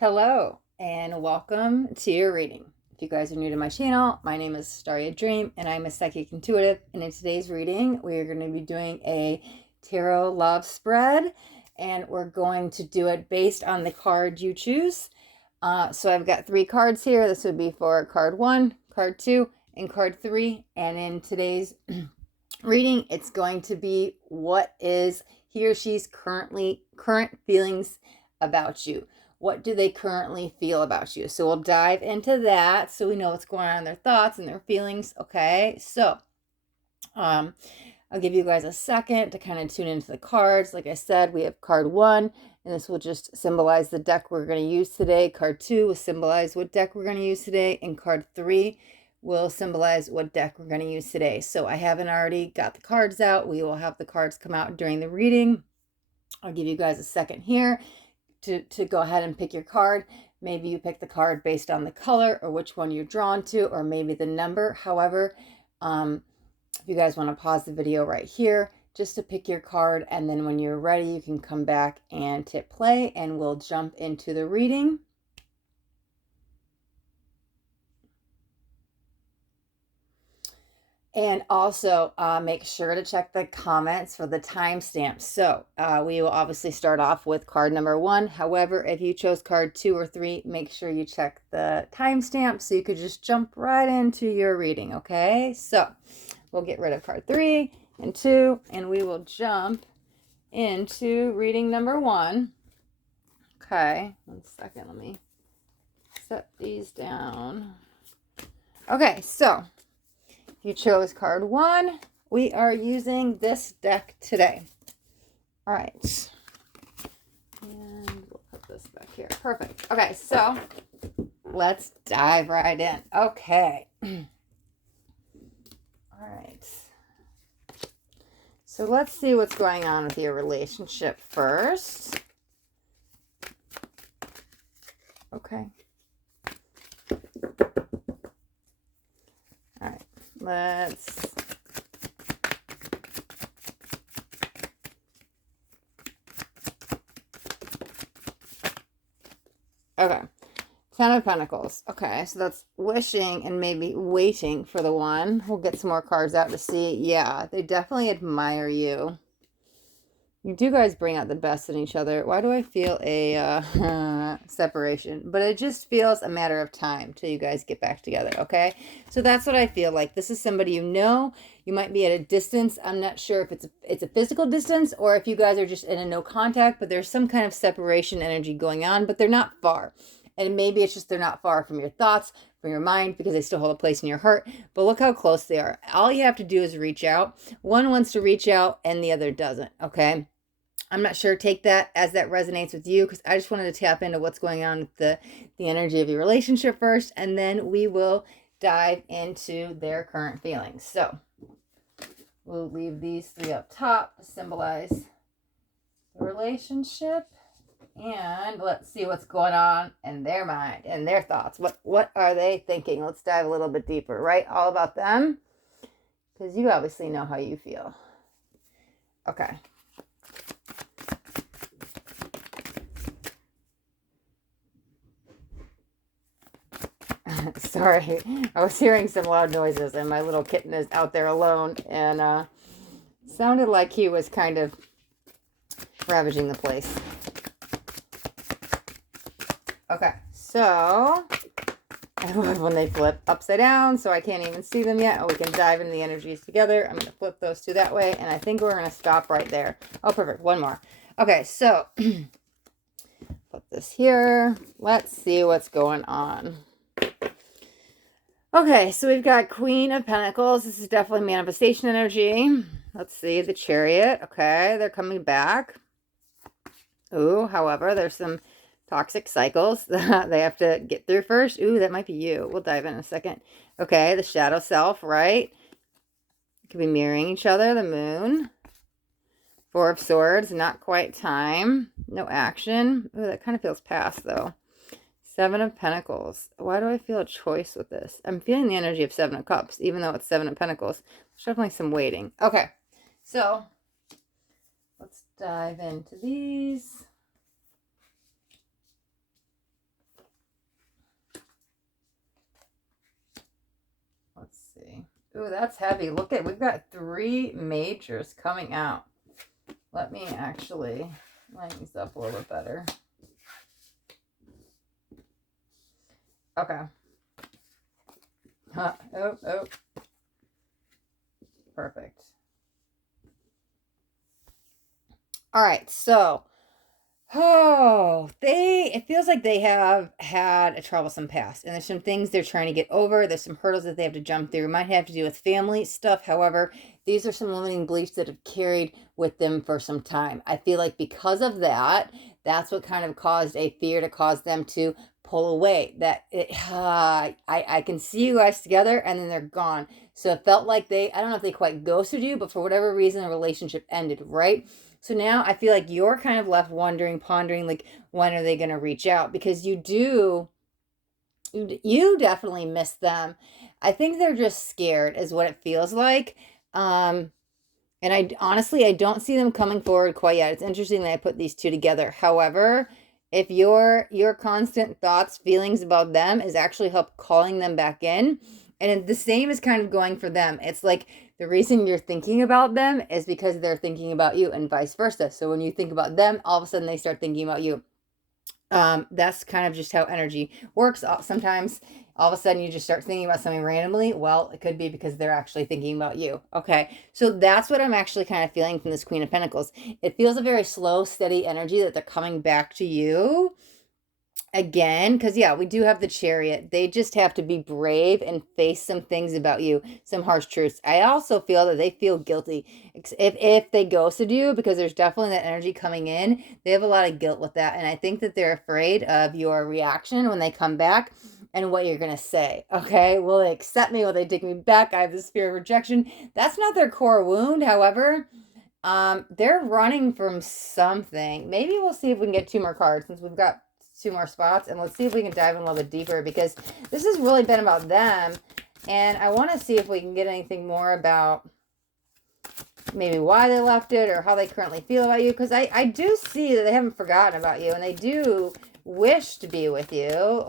Hello and welcome to your reading. If you guys are new to my channel, my name is Starry Dream and I'm a psychic intuitive, and in today's reading we are going to be doing a tarot love spread, and we're going to do it based on the card you choose. So I've got 3 cards here. This would be for card 1, card 2, and card 3, and in today's reading it's going to be what is he or she's current feelings about you. What do they currently feel about you? So we'll dive into that so we know what's going on in their thoughts and their feelings. Okay, so I'll give you guys a second to kind of tune into the cards. Like I said, we have card 1, and this will just symbolize the deck we're going to use today. Card 2 will symbolize what deck we're going to use today, and card 3 will symbolize what deck we're going to use today. So I haven't already got the cards out. We will have the cards come out during the reading. I'll give you guys a second here to go ahead and pick your card. Maybe you pick the card based on the color or which one you're drawn to, or maybe the number. However, if you guys want to pause the video right here just to pick your card, and then when you're ready you can come back and tip play and we'll jump into the reading. And also make sure to check the comments for the timestamps. So we will obviously start off with card number 1. However, if you chose card 2 or 3, make sure you check the timestamp so you could just jump right into your reading. Okay, so we'll get rid of card 3 and 2, and we will jump into reading number 1. Okay, 1 second. Let me set these down. Okay, so if you chose card 1, we are using this deck today. All right. And we'll put this back here. Perfect. Okay, so let's dive right in. Okay. All right. So let's see what's going on with your relationship first. Okay. All right. Let's okay. 10 of Pentacles. Okay, so that's wishing and maybe waiting for the one. We'll get some more cards out to see. Yeah, they definitely admire you. You do guys bring out the best in each other. Why do I feel a separation? But it just feels a matter of time till you guys get back together, okay? So that's what I feel like. This is somebody you know. You might be at a distance. I'm not sure if it's a physical distance or if you guys are just in a no contact, but there's some kind of separation energy going on, but they're not far. And maybe it's just they're not far from your thoughts, from your mind, because they still hold a place in your heart. But look how close they are. All you have to do is reach out. One wants to reach out and the other doesn't, okay? I'm not sure. Take that as that resonates with you, because I just wanted to tap into what's going on with the energy of your relationship first, and then we will dive into their current feelings. So we'll leave these 3 up top to symbolize the relationship. And let's see what's going on in their mind and their thoughts. What are they thinking? Let's dive a little bit deeper, right? All about them, because you obviously know how you feel. Okay. Sorry, I was hearing some loud noises and my little kitten is out there alone, and sounded like he was kind of ravaging the place. Okay, so I love when they flip upside down, so I can't even see them yet. Oh, we can dive into the energies together. I'm going to flip those 2 that way, and I think we're going to stop right there. Oh, perfect. One more. Okay, so put this here. Let's see what's going on. Okay, so we've got Queen of Pentacles. This is definitely manifestation energy. Let's see, the Chariot. Okay, they're coming back. Ooh, however, there's some toxic cycles that they have to get through first. Ooh, that might be you. We'll dive in a second. Okay, the shadow self, right? Could be mirroring each other. The Moon. 4 of Swords, not quite time. No action. Ooh, that kind of feels past, though. 7 of Pentacles. Why do I feel a choice with this? I'm feeling the energy of 7 of Cups, even though it's 7 of Pentacles. There's definitely some waiting. Okay, so let's dive into these. Ooh, that's heavy. Look at, we've got 3 majors coming out. Let me actually line these up a little bit better. Okay. Oh. Perfect. All right, so it feels like they have had a troublesome past, and there's some things they're trying to get over. There's some hurdles that they have to jump through. It might have to do with family stuff. However, these are some limiting beliefs that have carried with them for some time. I feel like because of that, that's what kind of caused a fear to cause them to pull away. I can see you guys together, and then they're gone. So it felt like I don't know if they quite ghosted you, but for whatever reason, the relationship ended, right? So now I feel like you're kind of left wondering, pondering, like, when are they going to reach out? Because you definitely miss them. I think they're just scared is what it feels like. And I honestly, I don't see them coming forward quite yet. It's interesting that I put these two together. However, if your constant thoughts, feelings about them is actually help calling them back in, and the same is kind of going for them. It's like the reason you're thinking about them is because they're thinking about you, and vice versa. So when you think about them, all of a sudden they start thinking about you. That's kind of just how energy works. Sometimes all of a sudden you just start thinking about something randomly. Well, it could be because they're actually thinking about you. Okay. So that's what I'm actually kind of feeling from this Queen of Pentacles. It feels a very slow, steady energy that they're coming back to you again, because yeah, we do have the Chariot. They just have to be brave and face some things about you, some harsh truths. I also feel that they feel guilty if they ghosted you, because there's definitely that energy coming in. They have a lot of guilt with that, and I think that they're afraid of your reaction when they come back and what you're gonna say. Okay, will they accept me? Will they take me back? I have this fear of rejection. That's not their core wound. However, they're running from something. Maybe we'll see if we can get 2 more cards, since we've got 2 more spots, and let's see if we can dive in a little bit deeper, because this has really been about them, and I want to see if we can get anything more about maybe why they left it or how they currently feel about you, because I do see that they haven't forgotten about you, and they do wish to be with you.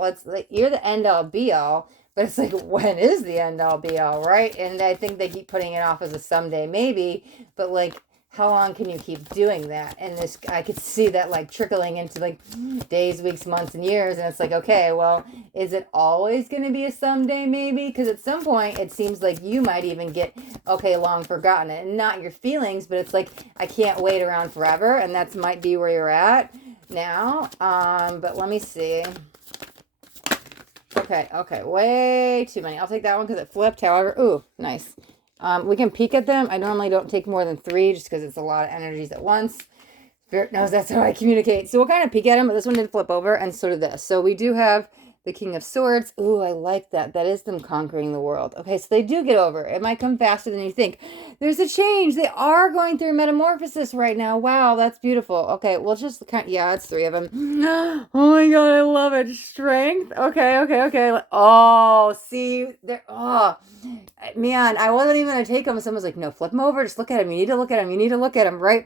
You're the end all be all, but it's like, when is the end all be all, right? And I think they keep putting it off as a someday maybe, but like, how long can you keep doing that? And I could see that like trickling into like days, weeks, months, and years. And it's like, okay, well, is it always going to be a someday maybe? Because at some point it seems like you might even get, okay, long forgotten it, and not your feelings, but it's like, I can't wait around forever. And that might be where you're at now. But let me see. Okay, way too many. I'll take that one because it flipped. However, ooh, nice. We can peek at them. I normally don't take more than 3 just because it's a lot of energies at once. Spirit knows that's how I communicate. So we'll kind of peek at them, but this one did flip over, and so did this. So we do have the King of Swords. Ooh, I like that. That is them conquering the world. Okay, so they do get over. It might come faster than you think. There's a change. They are going through metamorphosis right now. Wow, that's beautiful. Okay, well, just yeah, it's 3 of them. Oh my God, I love it. Strength. Okay. Oh, see, man, I wasn't even gonna take them. Someone's like, no, flip them over. Just look at him. You need to look at him. You need to look at him, right?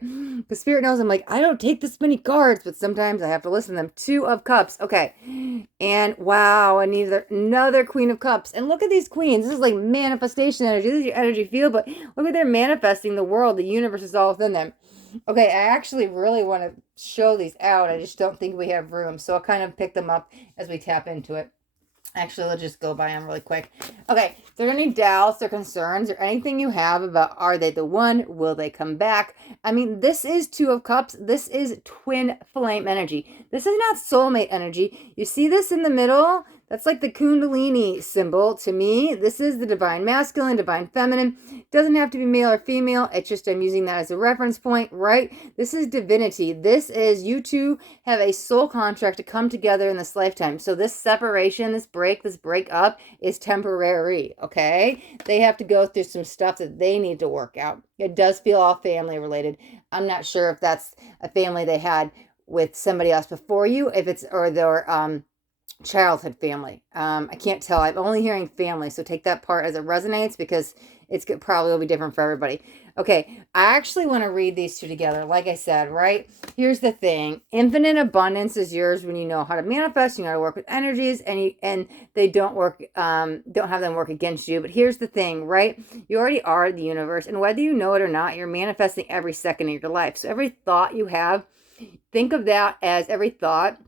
The Spirit knows. I'm like, I don't take this many cards, but sometimes I have to listen to them. 2 of Cups. Okay. And wow, another Queen of Cups. And look at these queens. This is like manifestation energy. This is your energy field, but look at they're manifesting the world. The universe is all within them. Okay, I actually really want to show these out. I just don't think we have room. So I'll kind of pick them up as we tap into it. Actually, let's just go by them really quick. Okay, if there are any doubts or concerns or anything you have about, are they the one? Will they come back? I mean, this is 2 of Cups. This is twin flame energy. This is not soulmate energy. You see this in the middle? That's like the Kundalini symbol to me. This is the divine masculine, divine feminine. It doesn't have to be male or female. It's just I'm using that as a reference point, right? This is divinity. This is you two have a soul contract to come together in this lifetime. So this separation, this breakup is temporary, okay? They have to go through some stuff that they need to work out. It does feel all family related. I'm not sure if that's a family they had with somebody else before you, if it's, or their, childhood family. I can't tell. I'm only hearing family, so take that part as it resonates, because it's probably will be different for everybody. Okay, I actually want to read these two together. Like I said, right? Here's the thing. Infinite abundance is yours when you know how to manifest, you know how to work with energies, and they don't don't have them work against you. But here's the thing, right? You already are the universe, and whether you know it or not, you're manifesting every second of your life. So every thought you have, think of that as every thought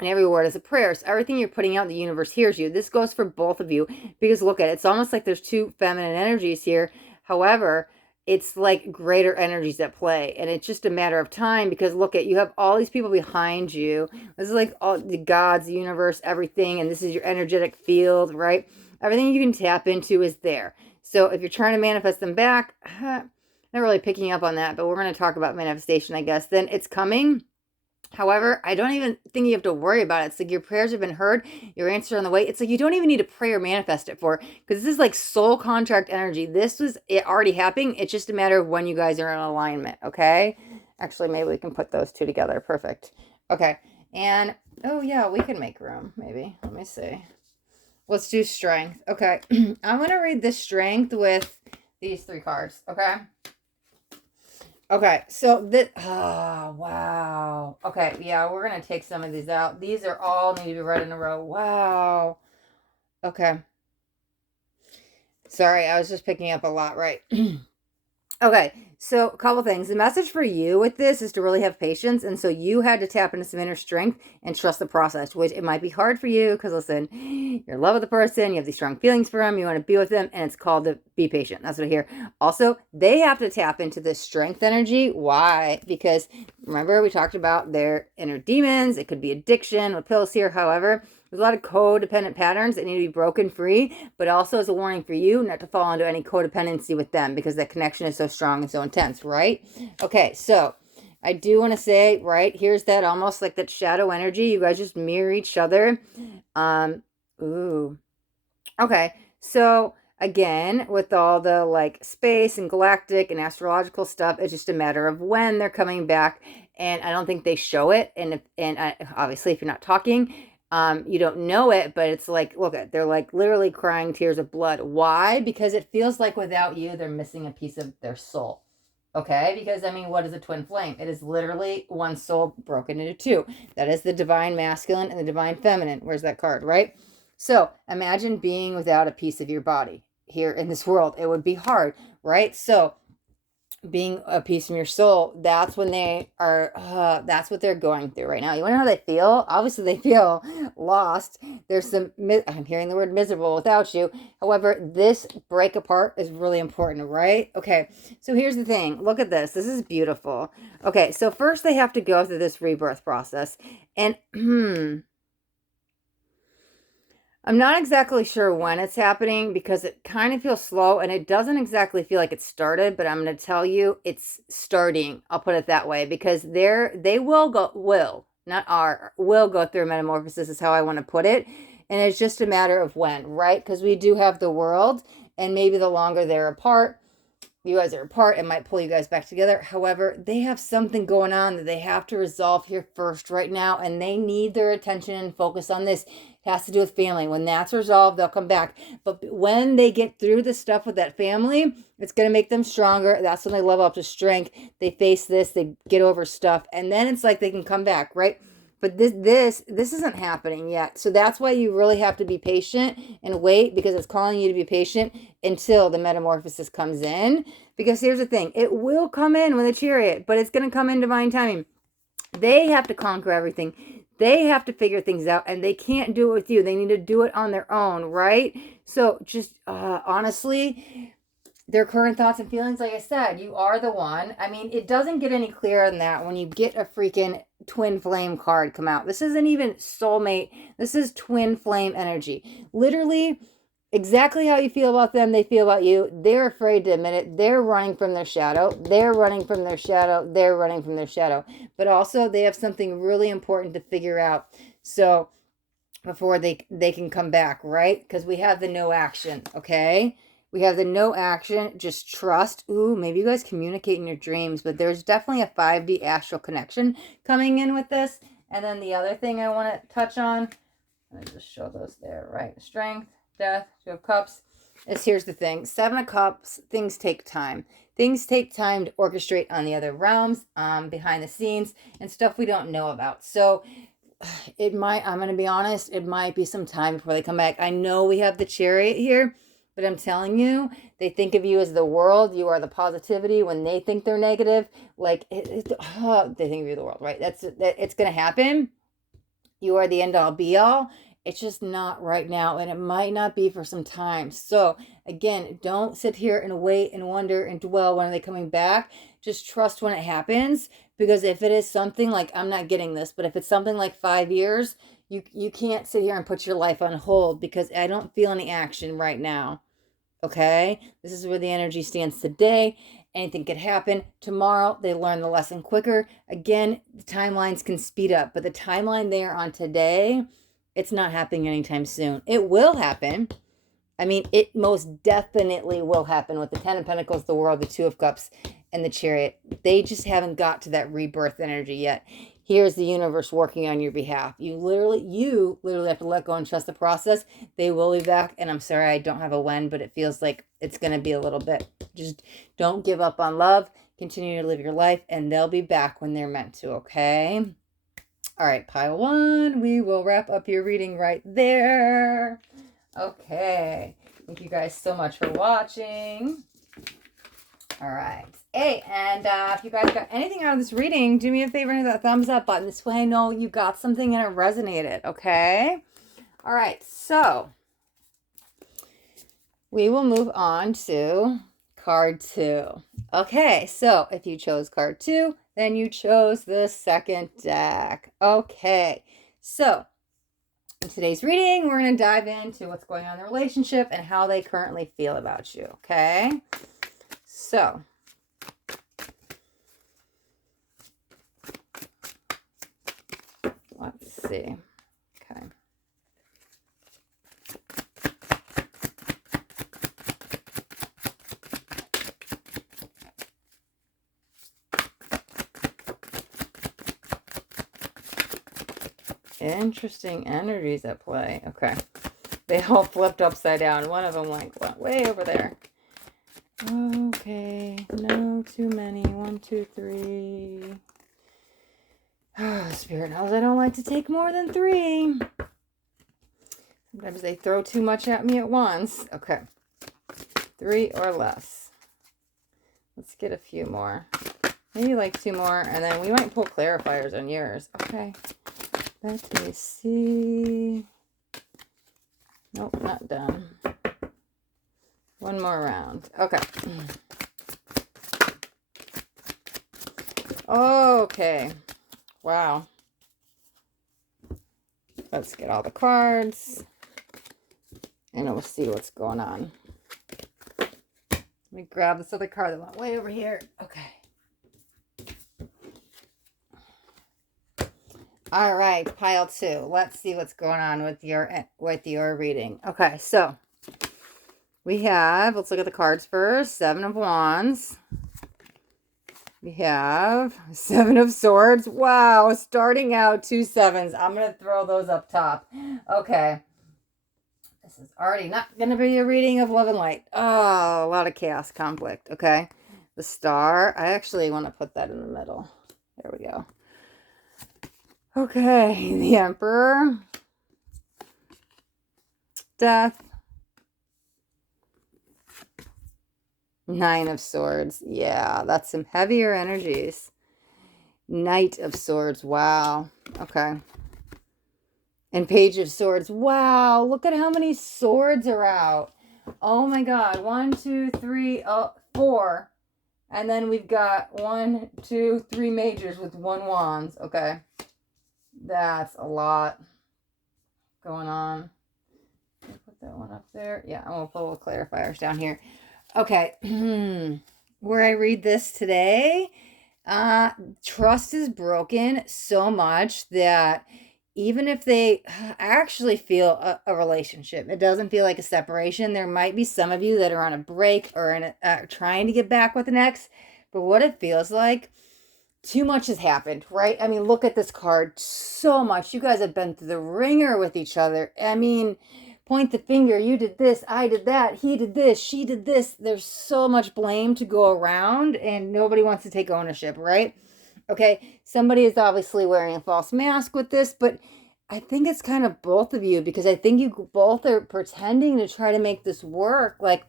and every word is a prayer. So everything you're putting out, the universe hears you. This goes for both of you because look at it. It's almost like there's two feminine energies here. However, it's like greater energies at play. And it's just a matter of time because look at, you have all these people behind you. This is like all the gods, the universe, everything. And this is your energetic field, right? Everything you can tap into is there. So if you're trying to manifest them back, not really picking up on that, but we're going to talk about manifestation, I guess. Then it's coming. However, I don't even think you have to worry about it. It's like your prayers have been heard, your answer on the way. It's like you don't even need to pray or manifest it for, because this is like soul contract energy. This was it already happening. It's just a matter of when you guys are in alignment, okay? Actually, maybe we can put those two together. Perfect. Okay. And, oh yeah, we can make room, maybe. Let me see. Let's do strength. Okay. I'm going to read the strength with these three cards, okay? Okay, so that, oh, wow. Okay, yeah, we're going to take some of these out. These are all need to be read in a row. Wow. Okay. Sorry, I was just picking up a lot, right? Okay, so a couple things. The message for you with this is to really have patience. And so you had to tap into some inner strength and trust the process, which it might be hard for you because listen, you're in love with the person, you have these strong feelings for them, you want to be with them, and it's called to be patient. That's what I hear. Also, they have to tap into this strength energy. Why? Because remember, we talked about their inner demons. It could be addiction with pills here. However, there's a lot of codependent patterns that need to be broken free, but also as a warning for you not to fall into any codependency with them because that connection is so strong and so intense, right? Okay, so I do want to say, right, here's that almost like that shadow energy. You guys just mirror each other. Ooh. Okay, so again, with all the like space and galactic and astrological stuff, it's just a matter of when they're coming back. And I don't think they show it. Obviously, if you're not talking, you don't know it, but it's like, look at, they're like literally crying tears of blood. Why? Because it feels like without you, they're missing a piece of their soul. Okay, because I mean, what is a twin flame? It is literally one soul broken into two. That is the divine masculine and the divine feminine. Where's that card, right? So imagine being without a piece of your body here in this world. It would be hard, right? So being a piece of your soul, that's when they are, that's what they're going through right now. You want to know how they feel? Obviously, they feel lost. There's some, I'm hearing the word miserable without you. However, this break apart is really important, right? Okay, so here's the thing. Look at this. This is beautiful. Okay, so first they have to go through this rebirth process. And, I'm not exactly sure when it's happening because it kind of feels slow and it doesn't exactly feel like it started, but I'm going to tell you it's starting. I'll put it that way because they will go through metamorphosis is how I want to put it. And it's just a matter of when, right? Because we do have the world and maybe the longer they're apart, you guys are apart, it might pull you guys back together. However, they have something going on that they have to resolve here first right now, and they need their attention and focus on this. It has to do with family. When that's resolved, they'll come back. But when they get through the stuff with that family, it's going to make them stronger. That's when they level up to strength. They face this, they get over stuff, and then it's like they can come back, right? But this isn't happening yet. So that's why you really have to be patient and wait because it's calling you to be patient until the metamorphosis comes in. Because here's the thing, it will come in with a chariot, but it's going to come in divine timing. They have to conquer everything. They have to figure things out and they can't do it with you. They need to do it on their own, right? So just honestly, their current thoughts and feelings, like I said, you are the one. I mean, it doesn't get any clearer than that when you get a freaking twin flame card come out. This isn't even soulmate. This is twin flame energy. Literally, exactly how you feel about them, they feel about you. They're afraid to admit it. They're running from their shadow. They're running from their shadow. They're running from their shadow. But also, they have something really important to figure out. So, before they can come back, right? Because we have the no action, okay? We have the no action, just trust. Ooh, maybe you guys communicate in your dreams, but there's definitely a 5D astral connection coming in with this. And then the other thing I want to touch on, let me just show those there, right? Strength, death, Two of Cups. Here's the thing. Seven of Cups, things take time. Things take time to orchestrate on the other realms, behind the scenes, and stuff we don't know about. So it might, I'm going to be honest, it might be some time before they come back. I know we have the Chariot here, but I'm telling you, they think of you as the world. You are the positivity. When they think they're negative, like, they think of you the world, right? It's going to happen. You are the end all be all. It's just not right now, and it might not be for some time. So again, don't sit here and wait and wonder and dwell, when are they coming back. Just trust when it happens, because if it is something like, I'm not getting this, but if it's something like 5 years, you can't sit here and put your life on hold, because I don't feel any action right now. Okay, this is where the energy stands today. Anything could happen tomorrow. They learn the lesson quicker. Again, the timelines can speed up, but the timeline they are on today, it's not happening anytime soon. It will happen. I mean, it most definitely will happen with the Ten of Pentacles, the World, the Two of Cups, and the Chariot. They just haven't got to that rebirth energy yet. Here's the universe working on your behalf. You literally have to let go and trust the process. They will be back, and I'm sorry I don't have a when, but it feels like it's going to be a little bit. Just don't give up on love. Continue to live your life, and they'll be back when they're meant to, okay? All right, pile one. We will wrap up your reading right there. Okay. Thank you guys so much for watching. All right. Hey, and if you guys got anything out of this reading, do me a favor and hit that thumbs up button. This way I know you got something and it resonated, okay? All right, so we will move on to card 2. Okay, so if you chose card 2, then you chose the second deck. Okay, so in today's reading, we're going to dive into what's going on in the relationship and how they currently feel about you, okay? So let's see. Okay. Interesting energies at play. Okay. They all flipped upside down. One of them went way over there. Okay. No, too many. 1, 2, 3. Spirit knows I don't like to take more than 3. Sometimes they throw too much at me at once. Okay. 3 or less. Let's get a few more. Maybe like 2 more, and then we might pull clarifiers on yours. Okay. Let me see. Nope, not done. One more round. Okay. Okay. Wow. Let's get all the cards. And we'll see what's going on. Let me grab this other card that went way over here. Okay. All right, pile 2. Let's see what's going on with your reading. Okay, so we have, let's look at the cards first. 7 of Wands. We have 7 of Swords. Wow, starting out 2 7s. I'm going to throw those up top. Okay. This is already not going to be a reading of love and light. Oh, a lot of chaos, conflict. Okay. The Star. I actually want to put that in the middle. There we go. Okay, the Emperor, Death, 9 of Swords. Yeah, that's some heavier energies. Knight of Swords. Wow. Okay. And Page of Swords. Wow, look at how many swords are out. Oh my God. 1, 2, 3, 4. And then we've got 1, 2, 3 majors with 1 wands. Okay. That's a lot going on. Put that one up there. Yeah, I'm going to put little clarifiers down here. Okay. Where I read this today, trust is broken so much that even if they actually feel a relationship, it doesn't feel like a separation. There might be some of you that are on a break or trying to get back with an ex, but what it feels like, too much has happened, right? I mean, look at this card. So much. You guys have been through the ringer with each other. I mean, point the finger. You did this, I did that, he did this, she did this. There's so much blame to go around and nobody wants to take ownership, right? Okay, somebody is obviously wearing a false mask with this, but I think it's kind of both of you, because I think you both are pretending to try to make this work. Like,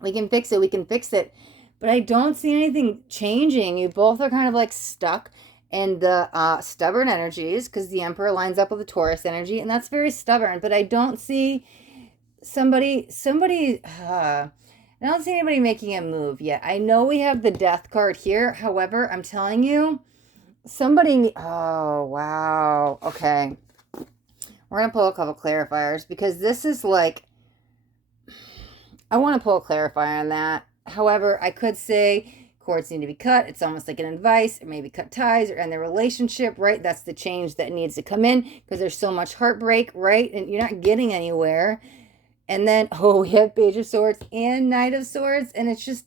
we can fix it, we can fix it. But I don't see anything changing. You both are kind of like stuck in the stubborn energies, because the Emperor lines up with the Taurus energy, and that's very stubborn. But I don't see I don't see anybody making a move yet. I know we have the Death card here. However, I'm telling you, oh, wow. Okay. We're going to pull a couple clarifiers, because this is like, I want to pull a clarifier on that. However, I could say cords need to be cut. It's almost like an advice, or maybe cut ties or end the relationship, right? That's the change that needs to come in, because there's so much heartbreak, right? And you're not getting anywhere. And then, oh, we have Page of Swords and Knight of Swords, and it's just,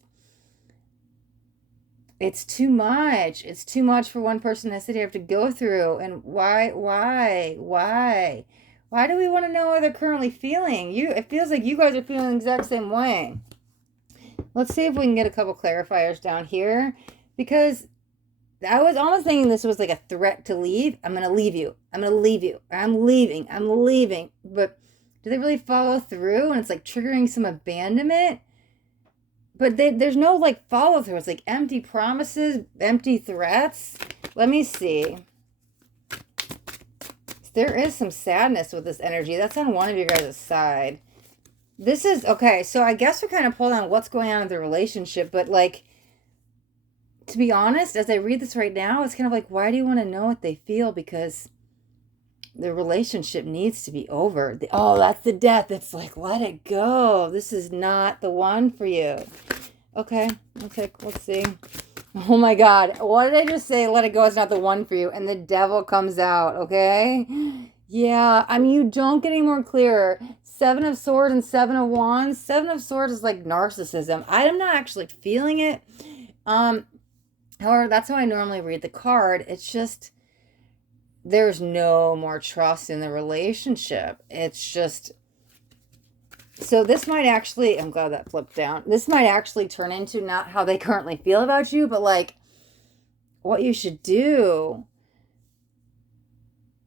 it's too much. It's too much for one person to sit here have to go through. And why do we want to know how they're currently feeling? It feels like you guys are feeling the exact same way. Let's see if we can get a couple clarifiers down here, because I was almost thinking this was like a threat to leave. I'm going to leave you. I'm going to leave you. I'm leaving. But do they really follow through? And it's like triggering some abandonment. But there's no like follow through. It's like empty promises, empty threats. Let me see. There is some sadness with this energy. That's on one of your guys' side. This is, okay, so I guess we're kind of pulled on what's going on in the relationship. But like, to be honest, as I read this right now, it's kind of like, why do you want to know what they feel? Because the relationship needs to be over. Oh, that's the Death. It's like, let it go. This is not the one for you. Okay, let's see. Oh my God. What did I just say? Let it go. It's not the one for you. And the Devil comes out, okay? Yeah, I mean, you don't get any more clearer. 7 of Swords and 7 of Wands. 7 of Swords is like narcissism. I'm not actually feeling it. However, that's how I normally read the card. It's just, there's no more trust in the relationship. It's just, so this might actually, I'm glad that flipped down. This might actually turn into not how they currently feel about you, but like what you should do.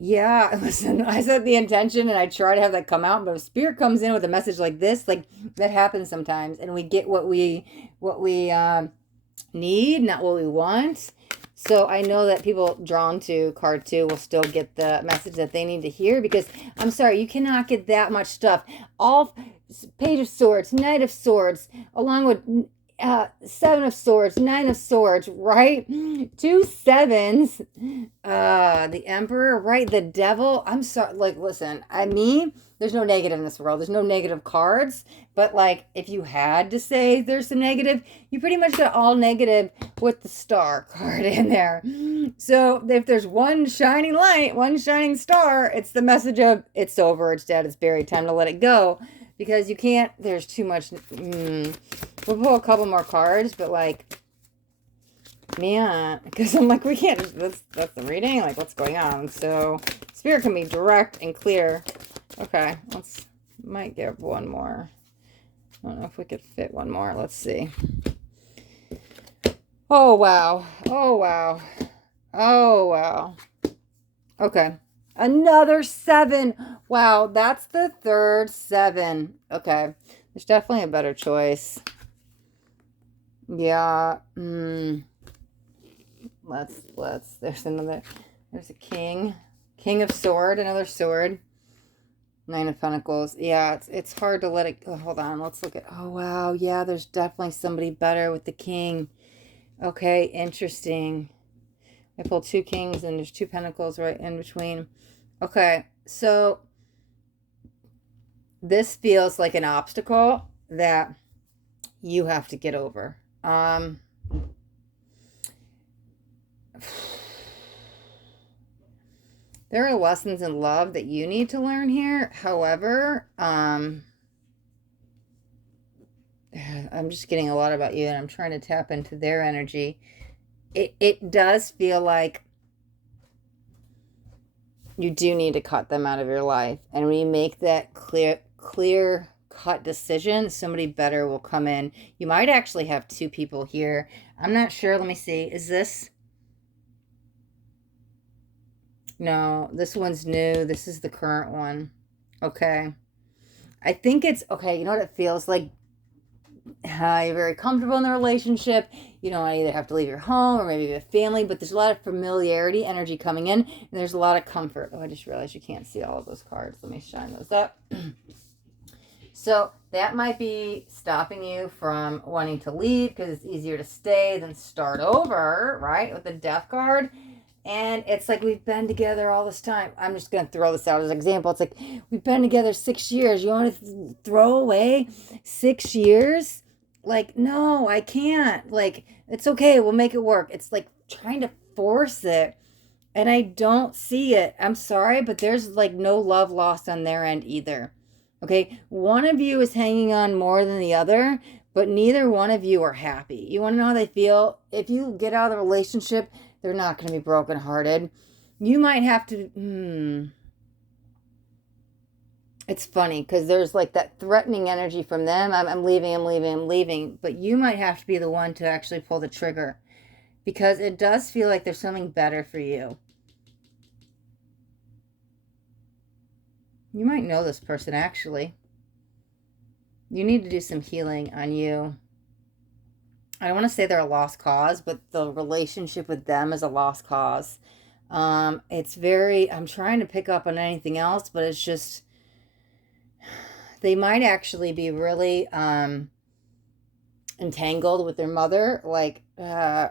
Yeah, listen, I set the intention and I try to have that come out, but if Spirit comes in with a message like this, like that happens sometimes, and we get what we need, not what we want. So I know that people drawn to card 2 will still get the message that they need to hear, because I'm sorry, you cannot get that much stuff. All Page of Swords, Knight of Swords, along with 7 of Swords, 9 of Swords, right? 2 7s, the Emperor, right? The Devil. I'm sorry, like, listen, there's no negative in this world. There's no negative cards, but like, if you had to say there's some negative, you pretty much got all negative with the Star card in there. So if there's one shining light, one shining star, it's the message of it's over, it's dead, it's buried, time to let it go. Because you can't, there's too much. We'll pull a couple more cards, but like, man, because I'm like, we can't, that's the reading, like what's going on? So Spirit can be direct and clear. Okay, might get one more. I don't know if we could fit one more. Let's see. Oh, wow. Okay. Another 7. Wow, that's the third 7. Okay. There's definitely a better choice. Yeah. Let's there's a king. King of Sword, another sword. 9 of Pentacles. Yeah, it's hard to let it go. Hold on, let's look at, oh wow, yeah, there's definitely somebody better with the king. Okay, interesting. I pulled 2 kings and there's 2 pentacles right in between. Okay, so this feels like an obstacle that you have to get over. There are lessons in love that you need to learn here. However, I'm just getting a lot about you, and I'm trying to tap into their energy. It does feel like you do need to cut them out of your life. And when you make that clear cut decision, somebody better will come in. You might actually have two people here. I'm not sure. Let me see. Is this? No, this one's new. This is the current one. Okay. I think it's okay. You know what it feels like? You're very comfortable in the relationship. You don't either have to leave your home or maybe you have a family, but there's a lot of familiarity energy coming in, and there's a lot of comfort. Oh, I just realized you can't see all of those cards. Let me shine those up. So that might be stopping you from wanting to leave because it's easier to stay than start over, right? With the Death card. And it's like we've been together all this time. I'm just going to throw this out as an example. It's like we've been together 6 years. You want to throw away 6 years? Like, no, I can't. Like, it's okay. We'll make it work. It's like trying to force it. And I don't see it. I'm sorry, but there's like no love lost on their end either. Okay. One of you is hanging on more than the other, but neither one of you are happy. You want to know how they feel? If you get out of the relationship, they're not going to be brokenhearted. You might have to, it's funny because there's like that threatening energy from them. I'm leaving, I'm leaving, I'm leaving. But you might have to be the one to actually pull the trigger because it does feel like there's something better for you. You might know this person actually. You need to do some healing on you. I don't want to say they're a lost cause, but the relationship with them is a lost cause. It's very, I'm trying to pick up on anything else, but it's just, they might actually be really entangled with their mother, like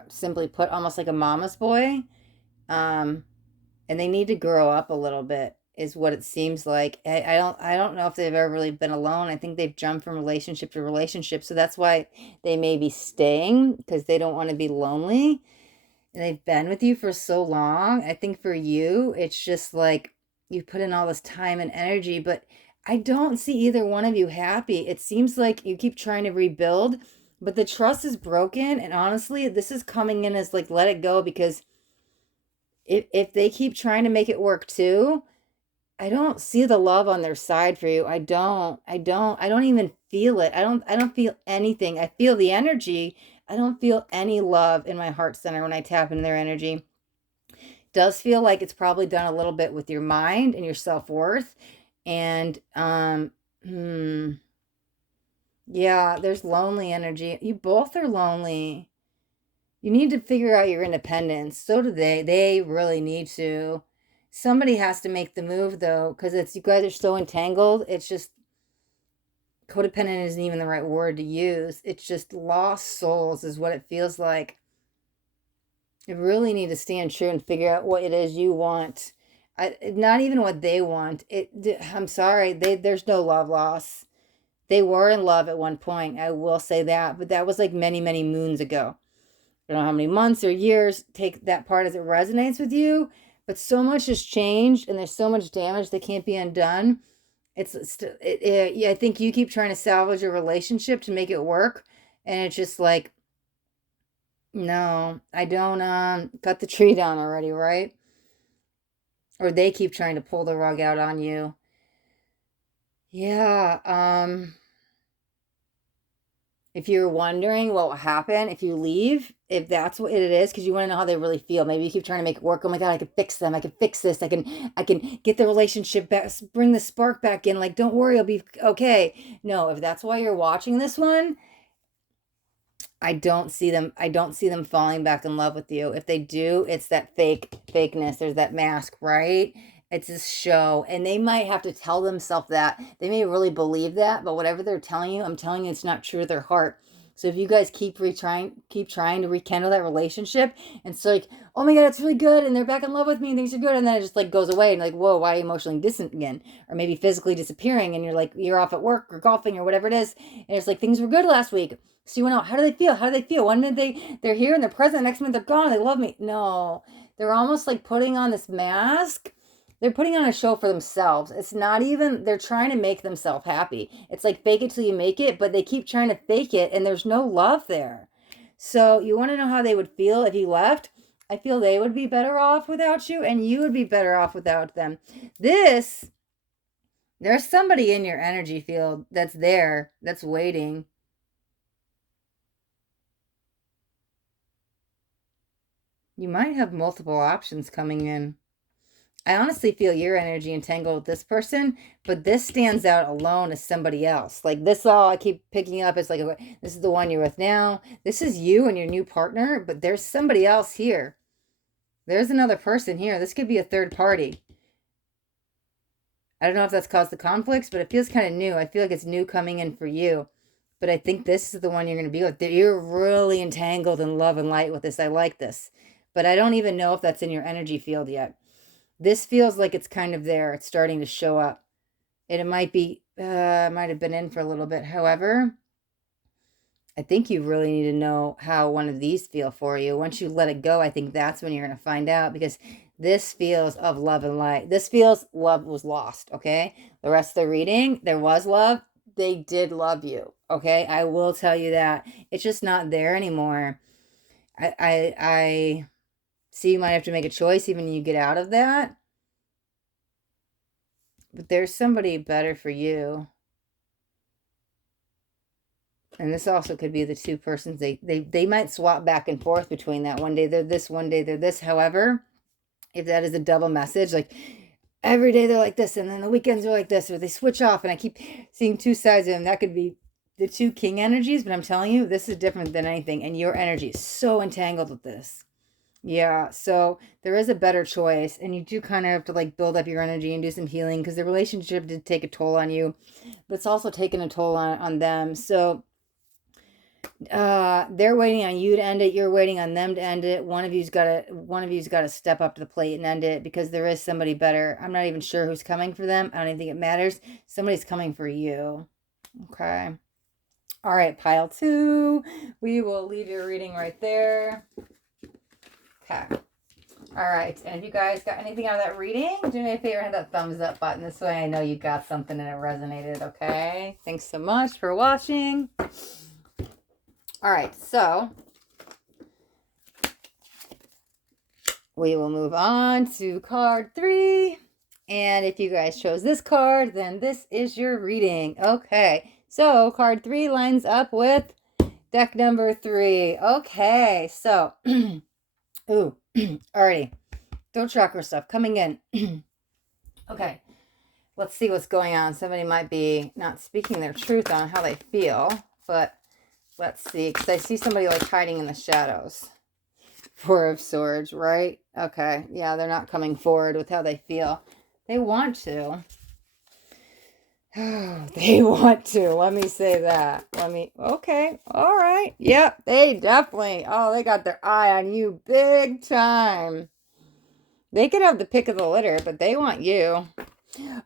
simply put, almost like a mama's boy. And they need to grow up a little bit is what it seems like. I don't know if they've ever really been alone. I think they've jumped from relationship to relationship. So that's why they may be staying because they don't want to be lonely. And they've been with you for so long. I think for you, it's just like you put in all this time and energy, but I don't see either one of you happy. It seems like you keep trying to rebuild, but the trust is broken. And honestly, this is coming in as like, let it go because if they keep trying to make it work too, I don't see the love on their side for you. I don't even feel it. I don't feel anything. I feel the energy. I don't feel any love in my heart center when I tap into their energy. Does feel like it's probably done a little bit with your mind and your self-worth. And yeah, there's lonely energy. You both are lonely. You need to figure out your independence. So do they. They really need to. Somebody has to make the move though, because it's you guys are so entangled. It's just codependent isn't even the right word to use. It's just lost souls is what it feels like. You really need to stand true and figure out what it is you want. Not even what they want. I'm sorry. There's no love loss. They were in love at one point. I will say that, but that was like many, many moons ago. I don't know how many months or years. Take that part as it resonates with you. But so much has changed and there's so much damage that can't be undone. Yeah, I think you keep trying to salvage a relationship to make it work. And it's just like, no, I don't cut the tree down already, right? Or they keep trying to pull the rug out on you. Yeah, if you're wondering what will happen if you leave, if that's what it is, because you want to know how they really feel. Maybe you keep trying to make it work. Oh my God, I can fix them. I can fix this. I can get the relationship back, bring the spark back in. Like, don't worry, I'll be okay. No, if that's why you're watching this one, I don't see them falling back in love with you. If they do, it's that fakeness. There's that mask, right? It's this show. And they might have to tell themselves that. They may really believe that, but whatever they're telling you, I'm telling you it's not true to their heart. So if you guys keep trying to rekindle that relationship, and it's like, oh my God, it's really good, and they're back in love with me, and things are good, and then it just like goes away, and like, whoa, why are you emotionally distant again? Or maybe physically disappearing, and you're like, you're off at work or golfing or whatever it is, and it's like things were good last week. So you went out. How do they feel? How do they feel? One minute they're here and they're present. The next minute they're gone. They love me. No, they're almost like putting on this mask. They're putting on a show for themselves. It's not even, they're trying to make themselves happy. It's like fake it till you make it, but they keep trying to fake it and there's no love there. So you want to know how they would feel if you left? I feel they would be better off without you and you would be better off without them. This There's somebody in your energy field that's there, that's waiting. You might have multiple options coming in. I honestly feel your energy entangled with this person, but this stands out alone as somebody else. Like this all I keep picking up is like, this is the one you're with now. This is you and your new partner, but there's somebody else here. There's another person here. This could be a third party. I don't know if that's caused the conflicts, but it feels kind of new. I feel like it's new coming in for you. But I think this is the one you're going to be with. You're really entangled in love and light with this. I like this. But I don't even know if that's in your energy field yet. This feels like it's kind of there. It's starting to show up. And it might be, might have been in for a little bit. However, I think you really need to know how one of these feel for you. Once you let it go, I think that's when you're going to find out, because this feels of love and light. This feels love was lost, okay? The rest of the reading, there was love. They did love you, okay? I will tell you that. It's just not there anymore. I see you might have to make a choice even when you get out of that. But there's somebody better for you. And this also could be the two persons. They might swap back and forth between that. One day they're this, one day they're this. However, if that is a double message, like every day they're like this, and then the weekends are like this, or they switch off, and I keep seeing two sides of them. That could be the two king energies, but I'm telling you, this is different than anything. And your energy is so entangled with this. Yeah, so there is a better choice, and you do kind of have to like build up your energy and do some healing, because the relationship did take a toll on you, but it's also taken a toll on them. So they're waiting on you to end it, you're waiting on them to end it. One of you's got to step up to the plate and end it, because there is somebody better. I'm not even sure who's coming for them. I don't even think it matters. Somebody's coming for you. Okay. All right, pile 2. We will leave your reading right there. Okay. All right, and if you guys got anything out of that reading, do me a favor, hit that thumbs up button. This way I know you got something and it resonated, okay? Thanks so much for watching. All right, so we will move on to card 3. And if you guys chose this card, then this is your reading. Okay, so card 3 lines up with deck number 3. Okay, so, ooh, alrighty. Don't chakra stuff coming in. Okay, let's see what's going on. Somebody might be not speaking their truth on how they feel, but let's see, because I see somebody like hiding in the shadows. 4 of Swords, right? Okay, yeah, they're not coming forward with how they feel. They want to. They want to. Let me say that. Okay, all right. Yep, they definitely, they got their eye on you big time. They could have the pick of the litter, but they want you.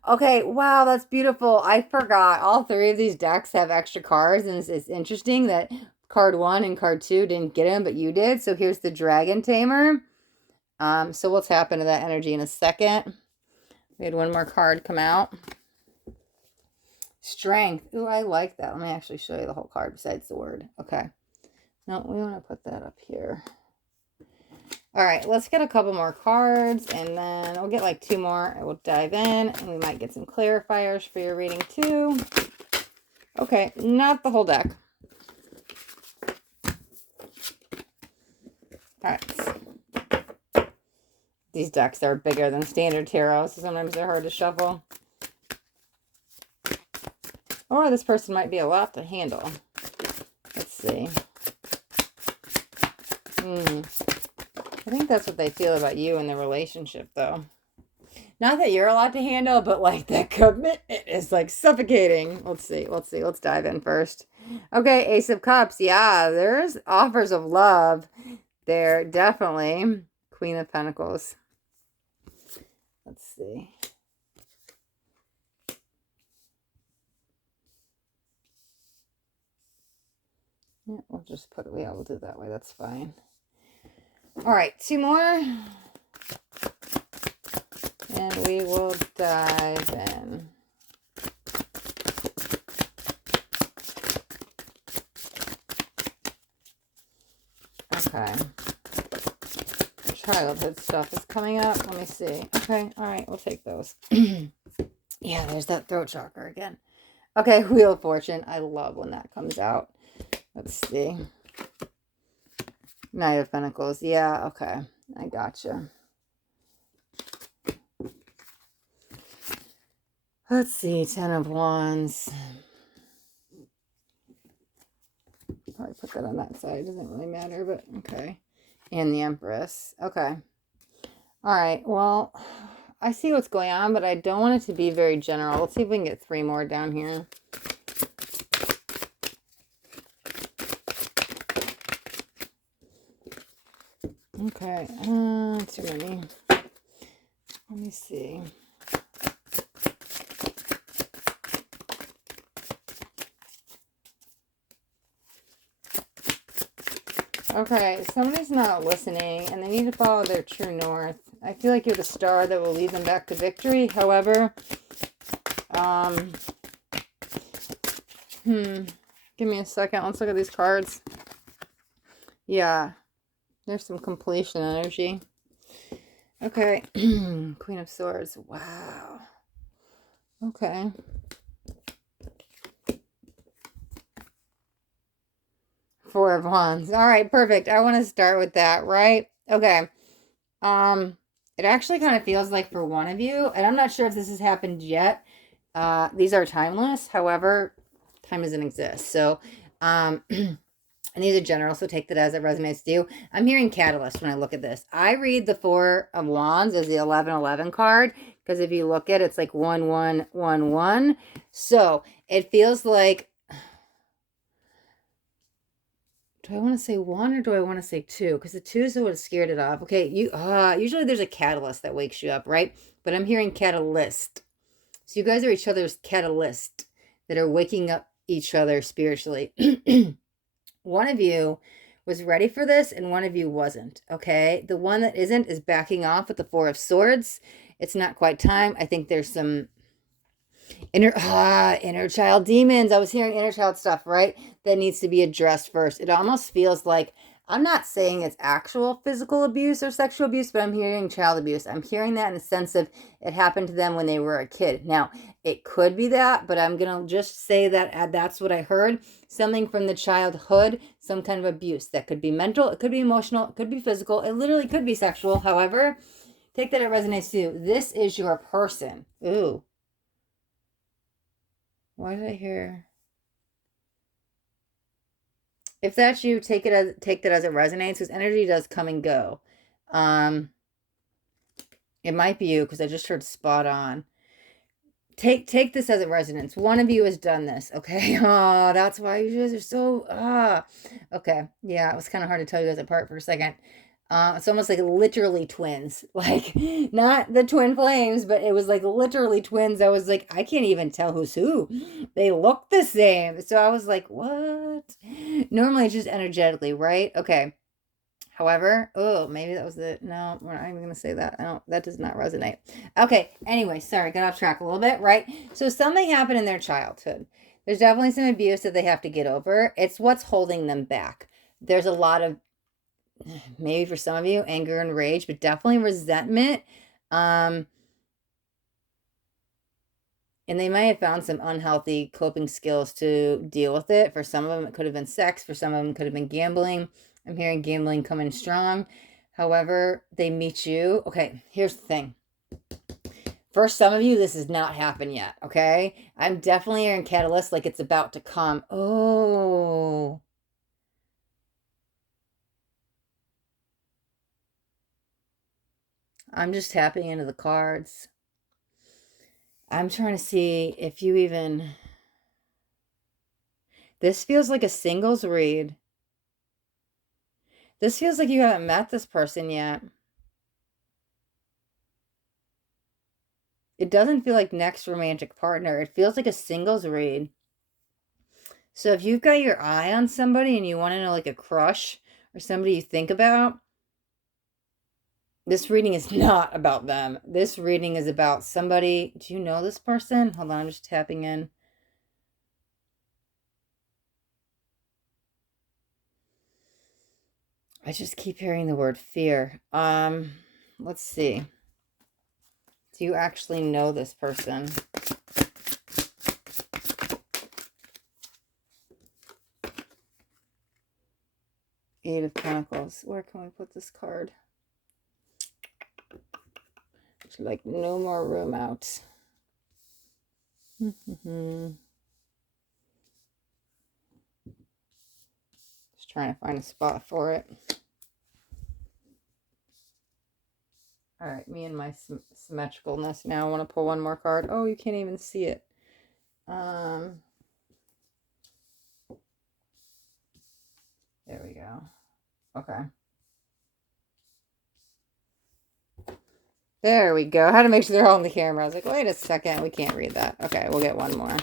Okay, wow, that's beautiful. I forgot. All 3 of these decks have extra cards, and it's interesting that card 1 and card 2 didn't get them, but you did. So here's the Dragon Tamer. So we'll tap into that energy in a second. We had one more card come out. Strength. Ooh, I like that. Let me actually show you the whole card besides the word. Okay. No, we want to put that up here. All right, let's get a couple more cards, and then we'll get like 2 more. I will dive in, and we might get some clarifiers for your reading too. Okay, not the whole deck. All right. These decks are bigger than standard tarot, so sometimes they're hard to shuffle. Or this person might be a lot to handle. Let's see. I think that's what they feel about you in the relationship, though. Not that you're a lot to handle, but like that commitment is like suffocating. Let's see. Let's dive in first. Okay, Ace of Cups. Yeah, there's offers of love there, definitely. Queen of Pentacles. Let's see. Yeah, we'll just put it. Yeah, we'll do it that way. That's fine. All right, 2 more. And we will dive in. Okay. Childhood stuff is coming up. Let me see. Okay, all right, we'll take those. Yeah, there's that throat chakra again. Okay, Wheel of Fortune. I love when that comes out. Let's see. Knight of Pentacles. Yeah, okay. I gotcha. Let's see. Ten of Wands. Probably put that on that side. It doesn't really matter, but okay. And the Empress. Okay. All right. Well, I see what's going on, but I don't want it to be very general. Let's see if we can get 3 more down here. Okay. Too many. Let me see. Okay, somebody's not listening and they need to follow their true north. I feel like you're the star that will lead them back to victory. However, give me a second. Let's look at these cards. Yeah, there's some completion energy. Okay, Queen of Swords. Wow. Okay. Four of Wands. All right, perfect. I want to start with that, right? Okay. It actually kind of feels like for one of you, and I'm not sure if this has happened yet. These are timeless. However, time doesn't exist. So, and these are general, so take that as it resonates to you. I'm hearing catalyst when I look at this. I read the Four of Wands as the 1111 card, because if you look at it, it's like 1111. So it feels like, do I want to say 1 or do I want to say 2? Because the 2 is what scared it off. Okay, usually there's a catalyst that wakes you up, right? But I'm hearing catalyst. So you guys are each other's catalyst that are waking up each other spiritually. One of you was ready for this and one of you wasn't, okay? The one that isn't is backing off with the Four of Swords. It's not quite time. I think there's some inner child demons. I was hearing inner child stuff, right? That needs to be addressed first. It almost feels like, I'm not saying it's actual physical abuse or sexual abuse, but I'm hearing child abuse. I'm hearing that in the sense of it happened to them when they were a kid. Now, it could be that, but I'm going to just say that that's what I heard. Something from the childhood, some kind of abuse. That could be mental, it could be emotional, it could be physical, it literally could be sexual. However, take that it resonates to you. This is your person. Ooh. Why did I hear? If that's you, take that as it resonates, because energy does come and go. It might be you, because I just heard spot on. Take this as it resonates. One of you has done this, okay? Oh, that's why you guys are so okay. Yeah, it was kind of hard to tell you guys apart for a second. It's almost like literally twins, like not the twin flames, but it was like literally twins. I was like, I can't even tell who's who. They look the same. So I was like, what? Normally it's just energetically, right? Okay. However, maybe that was the, no, we're not even going to say that. That does not resonate. Okay. Anyway, sorry, got off track a little bit, right? So something happened in their childhood. There's definitely some abuse that they have to get over. It's what's holding them back. There's a lot of, maybe for some of you, anger and rage, but definitely resentment. And they might have found some unhealthy coping skills to deal with it. For some of them, it could have been sex. For some of them, it could have been gambling. I'm hearing gambling coming strong. However, they meet you. Okay, here's the thing. For some of you, this has not happened yet, okay? I'm definitely hearing catalyst like it's about to come. Oh. I'm just tapping into the cards. I'm trying to see if you even... This feels like a singles read. This feels like you haven't met this person yet. It doesn't feel like next romantic partner. It feels like a singles read. So if you've got your eye on somebody and you want to know like a crush or somebody you think about, this reading is not about them. This reading is about somebody. Do you know this person? Hold on, I'm just tapping in. I just keep hearing the word fear. Let's see. Do you actually know this person? Eight of Pentacles. Where can we put this card? There's like no more room out. Just trying to find a spot for it. All right, me and my symmetricalness. Now I want to pull one more card. Oh, you can't even see it. There we go. Okay. There we go. I had to make sure they're all on the camera. I was like, wait a second. We can't read that. Okay, we'll get one more.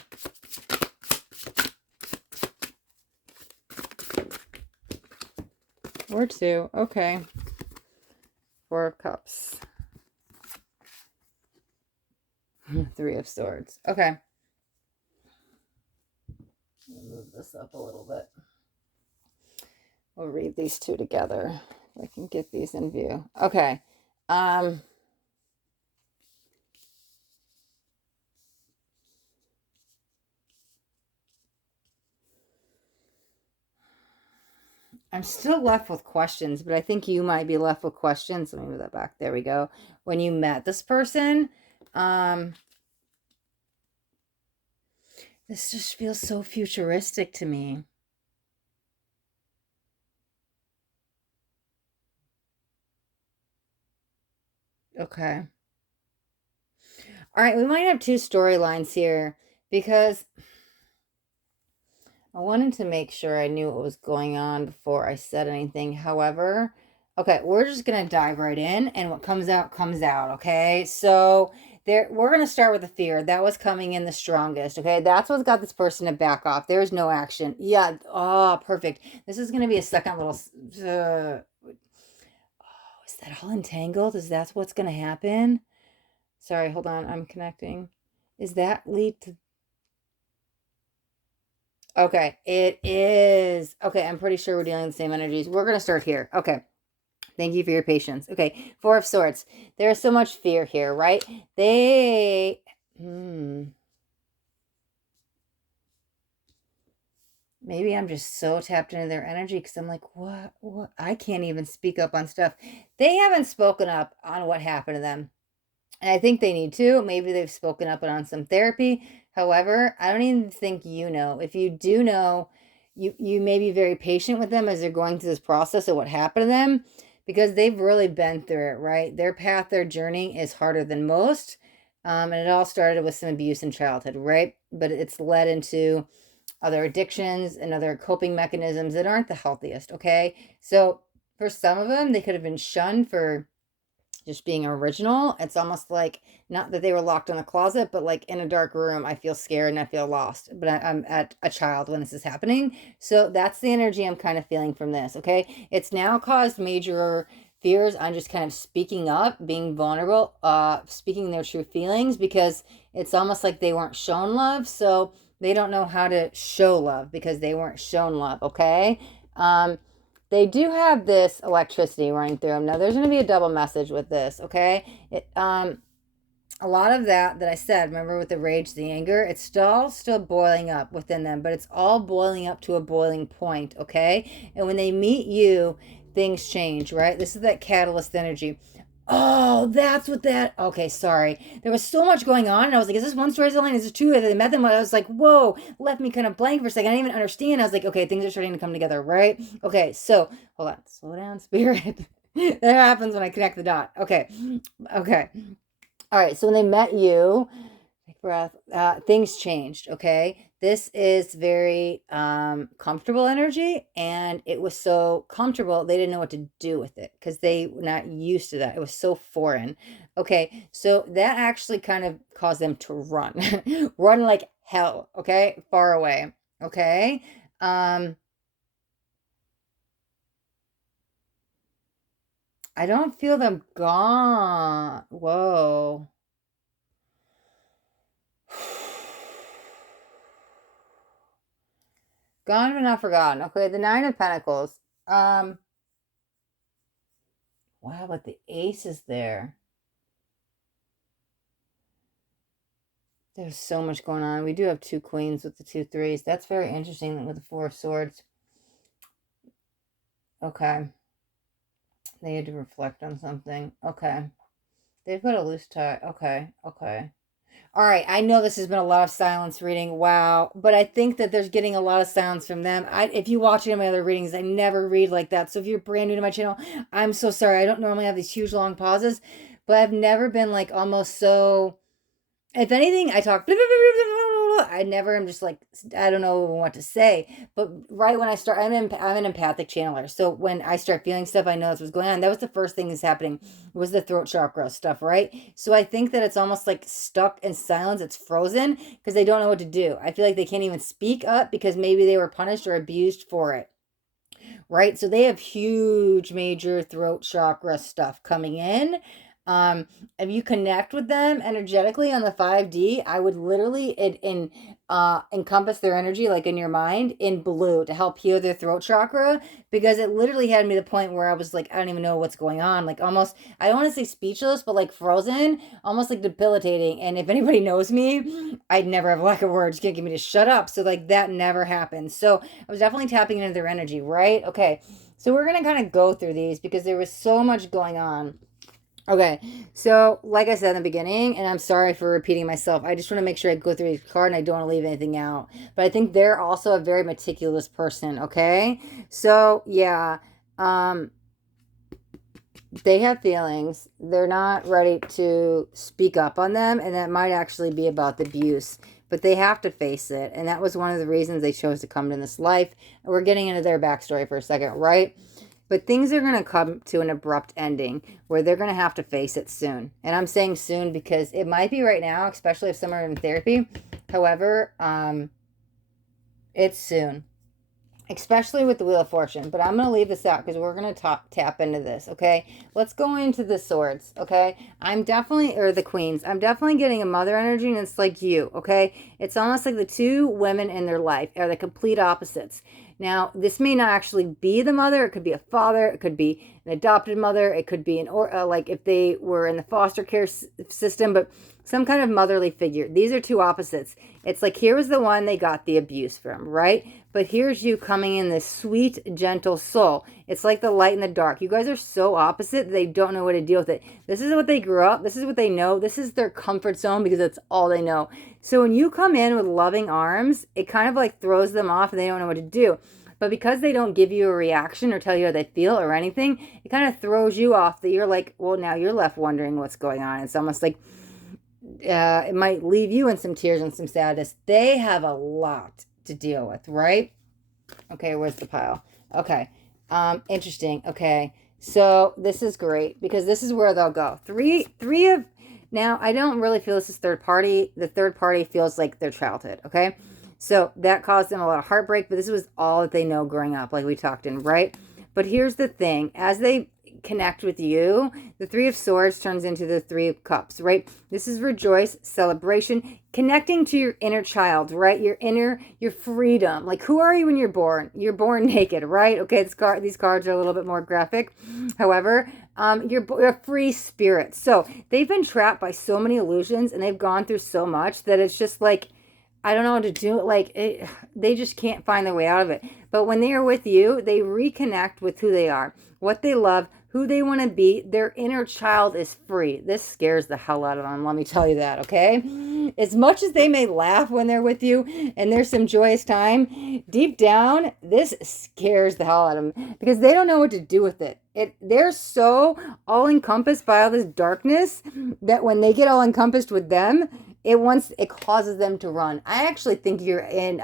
Or two. Okay. Four of Cups. Three of Swords. Okay. Move this up a little bit. We'll read these two together. If I can get these in view. Okay. I'm still left with questions, but I think you might be left with questions. Let me move that back. There we go. When you met this person, this just feels so futuristic to me. Okay. All right, we might have two storylines here because I wanted to make sure I knew what was going on before I said anything. However, okay, we're just going to dive right in, and what comes out, okay? So we're going to start with the fear. That was coming in the strongest, okay? That's what's got this person to back off. There's no action. Yeah, oh, perfect. This is going to be a second little... oh, is that all entangled? Is that what's going to happen? Sorry, hold on. I'm connecting. Is that lead to... Okay, it is. Okay, I'm pretty sure we're dealing with the same energies. We're going to start here. Okay. Thank you for your patience. Okay, Four of Swords. There's so much fear here, right? Maybe I'm just so tapped into their energy because I'm like, what? I can't even speak up on stuff. They haven't spoken up on what happened to them. And I think they need to. Maybe they've spoken up on some therapy. However, I don't even think you know. If you do know, you may be very patient with them as they're going through this process of what happened to them because they've really been through it, right? Their path, their journey is harder than most. And it all started with some abuse in childhood, right? But it's led into other addictions and other coping mechanisms that aren't the healthiest, okay? So for some of them, they could have been shunned for just being original. It's almost like not that they were locked in a closet, but like in a dark room, I feel scared and I feel lost. But I'm at a child when this is happening. So that's the energy I'm kind of feeling from this, okay? It's now caused major fears on just kind of speaking up, being vulnerable, speaking their true feelings, because it's almost like they weren't shown love. So they don't know how to show love because they weren't shown love, okay? They do have this electricity running through them. Now, there's going to be a double message with this, okay? A lot of that I said, remember with the rage, the anger, it's still boiling up within them, but it's all boiling up to a boiling point, okay? And when they meet you, things change, right? This is that catalyst energy. Oh, that's what that... Okay, sorry. There was so much going on, and I was like, is this one storyline? Is this two? They met them, I was like, whoa, left me kind of blank for a second. I didn't even understand. I was like, okay, things are starting to come together, right? Okay, so, hold on. Slow down, spirit. That happens when I connect the dot. Okay. All right, so when they met you, take breath, things changed, okay? This is very comfortable energy, and it was so comfortable, they didn't know what to do with it because they were not used to that. It was so foreign. Okay, so that actually kind of caused them to run. Run like hell, okay? Far away, okay? I don't feel them gone. Whoa. Gone but not forgotten. Okay, the Nine of Pentacles. Wow, but the Ace is there. There's so much going on. We do have two Queens with the two threes. That's very interesting with the Four of Swords. Okay. They had to reflect on something. Okay. They've got a loose tie. Okay. Okay. All right, I know this has been a lot of silence reading. Wow, but I think that there's getting a lot of silence from them. If you watch any of my other readings, I never read like that. So if you're brand new to my channel, I'm so sorry. I don't normally have these huge long pauses, but I've never been like almost so. If anything, I talk. I never am just like I don't know what to say. But right when I start, I'm an empathic channeler. So when I start feeling stuff, I know that's what's going on. That was the first thing that's happening was the throat chakra stuff, right? So I think that it's almost like stuck in silence. It's frozen because they don't know what to do. I feel like they can't even speak up because maybe they were punished or abused for it, right? So they have huge major throat chakra stuff coming in. If you connect with them energetically on the 5D, I would literally encompass their energy like in your mind in blue to help heal their throat chakra because it literally had me to the point where I was like, I don't even know what's going on. Like almost, I don't want to say speechless, but like frozen, almost like debilitating. And if anybody knows me, I'd never have a lack of words. Can't get me to shut up. So like that never happened. So I was definitely tapping into their energy, right? Okay. So we're going to kind of go through these because there was so much going on. Okay, so like I said in the beginning, and I'm sorry for repeating myself, I just want to make sure I go through each card and I don't want to leave anything out. But I think they're also a very meticulous person, okay? So, yeah, um, they have feelings. They're not ready to speak up on them, and that might actually be about the abuse. But they have to face it, and that was one of the reasons they chose to come to this life. We're getting into their backstory for a second, right? But things are going to come to an abrupt ending where they're going to have to face it soon. And I'm saying soon because it might be right now, especially if some are in therapy. However, it's soon, especially with the Wheel of Fortune. But I'm going to leave this out because we're going to tap into this, okay? Let's go into the swords, okay? I'm definitely, or the queens, I'm definitely getting a mother energy, and it's like you, okay? It's almost like the two women in their life are the complete opposites. Now, this may not actually be the mother. It could be a father. It could be an adopted mother. It could be like if they were in the foster care system, but some kind of motherly figure. These are two opposites. It's like here was the one they got the abuse from, right? But here's you coming in this sweet, gentle soul. It's like the light and the dark. You guys are so opposite, they don't know what to deal with it. This is what they grew up. This is what they know. This is their comfort zone because that's all they know. So when you come in with loving arms, it kind of like throws them off and they don't know what to do. But because they don't give you a reaction or tell you how they feel or anything, it kind of throws you off that you're like, well, now you're left wondering what's going on. It's almost like it might leave you in some tears and some sadness. They have a lot to deal with, right? Okay, where's the pile? Okay, interesting. Okay, so this is great because this is where they'll go. Three of now. I don't really feel this is third party. The third party feels like their childhood. Okay, so that caused them a lot of heartbreak. But this was all that they know growing up, like we talked in, right? But here's the thing: as they connect with you, the Three of Swords turns into the Three of Cups, right? This is rejoice, celebration, connecting to your inner child, right? Your freedom. Like, who are you when you're born? You're born naked, right? Okay, these cards are a little bit more graphic. However, you're a free spirit. So they've been trapped by so many illusions and they've gone through so much that it's just like, I don't know what to do. They just can't find their way out of it. But when they are with you, they reconnect with who they are, what they love, who they want to be. Their inner child is free. This scares the hell out of them. Let me tell you that, okay? As much as they may laugh when they're with you and there's some joyous time, deep down, this scares the hell out of them because they don't know what to do with it. They're so all encompassed by all this darkness that when they get all encompassed with them, it causes them to run. I actually think you're in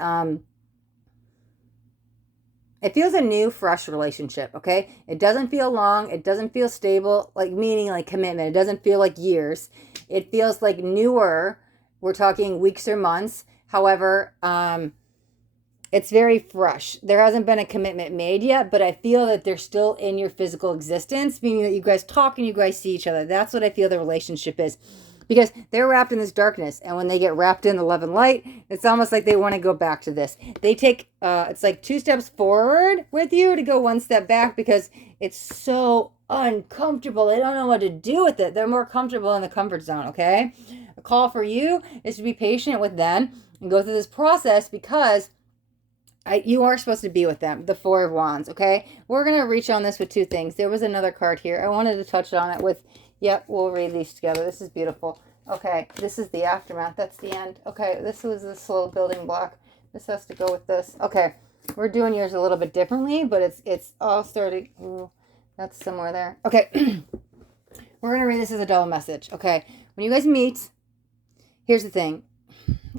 it feels a new, fresh relationship, okay? It doesn't feel long. It doesn't feel stable, like meaning like commitment. It doesn't feel like years. It feels like newer. We're talking weeks or months. However, it's very fresh. There hasn't been a commitment made yet, but I feel that they're still in your physical existence, meaning that you guys talk and you guys see each other. That's what I feel the relationship is. Because they're wrapped in this darkness, and when they get wrapped in the love and light, it's almost like they want to go back to this. They take, it's like 2 steps forward with you to go 1 step back because it's so uncomfortable. They don't know what to do with it. They're more comfortable in the comfort zone, okay? A call for you is to be patient with them and go through this process because You are supposed to be with them, the Four of Wands, okay? We're going to reach on this with two things. There was another card here. I wanted to touch on it with, yep, we'll read these together. This is beautiful. Okay, this is the aftermath. That's the end. Okay, this was the slow building block. This has to go with this. Okay, we're doing yours a little bit differently, but it's all starting. Ooh, that's somewhere there. Okay, we're going to read this as a double message. Okay, when you guys meet, here's the thing.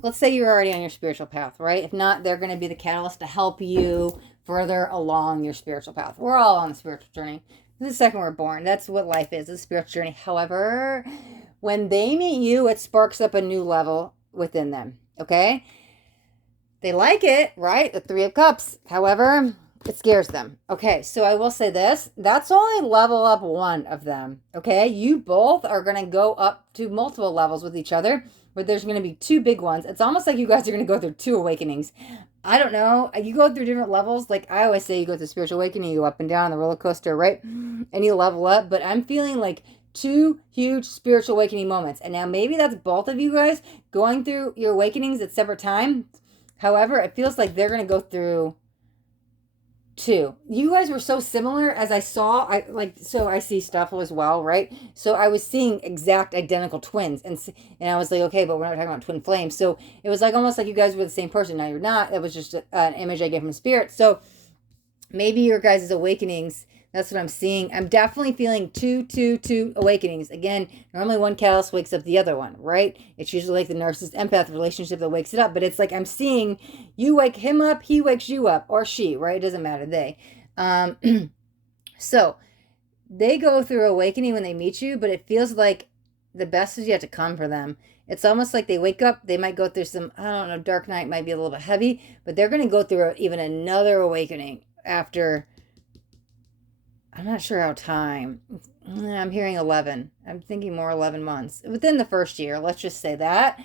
Let's say you're already on your spiritual path, right? If not, they're going to be the catalyst to help you further along your spiritual path. We're all on the spiritual journey. This is the second we're born. That's what life is, a spiritual journey. However, when they meet you, it sparks up a new level within them, okay? They like it, right? The Three of Cups. However, it scares them. Okay, so I will say this. That's only level up one of them, okay? You both are going to go up to multiple levels with each other, where there's going to be two big ones. It's almost like you guys are going to go through two awakenings. I don't know. You go through different levels. Like I always say, you go through spiritual awakening, you go up and down the roller coaster, right? And you level up. But I'm feeling like two huge spiritual awakening moments. And now maybe that's both of you guys going through your awakenings at separate times. However, it feels like they're going to go through two. You guys were so similar as I saw. I see stuff as well, right? So I was seeing exact identical twins, and I was like, okay, but we're not talking about twin flames. So it was like almost like you guys were the same person. Now you're not. That was just an image I get from spirit. So maybe your guys' awakenings. That's what I'm seeing. I'm definitely feeling two awakenings. Again, normally one catalyst wakes up the other one, right? It's usually like the narcissist empath relationship that wakes it up. But it's like I'm seeing you wake him up, he wakes you up, or she, right? It doesn't matter, they. So they go through awakening when they meet you, but it feels like the best is yet to come for them. It's almost like they wake up, they might go through some, I don't know, dark night might be a little bit heavy, but they're going to go through even another awakening after, I'm not sure how time. I'm hearing 11. I'm thinking more 11 months. Within the first year, let's just say that.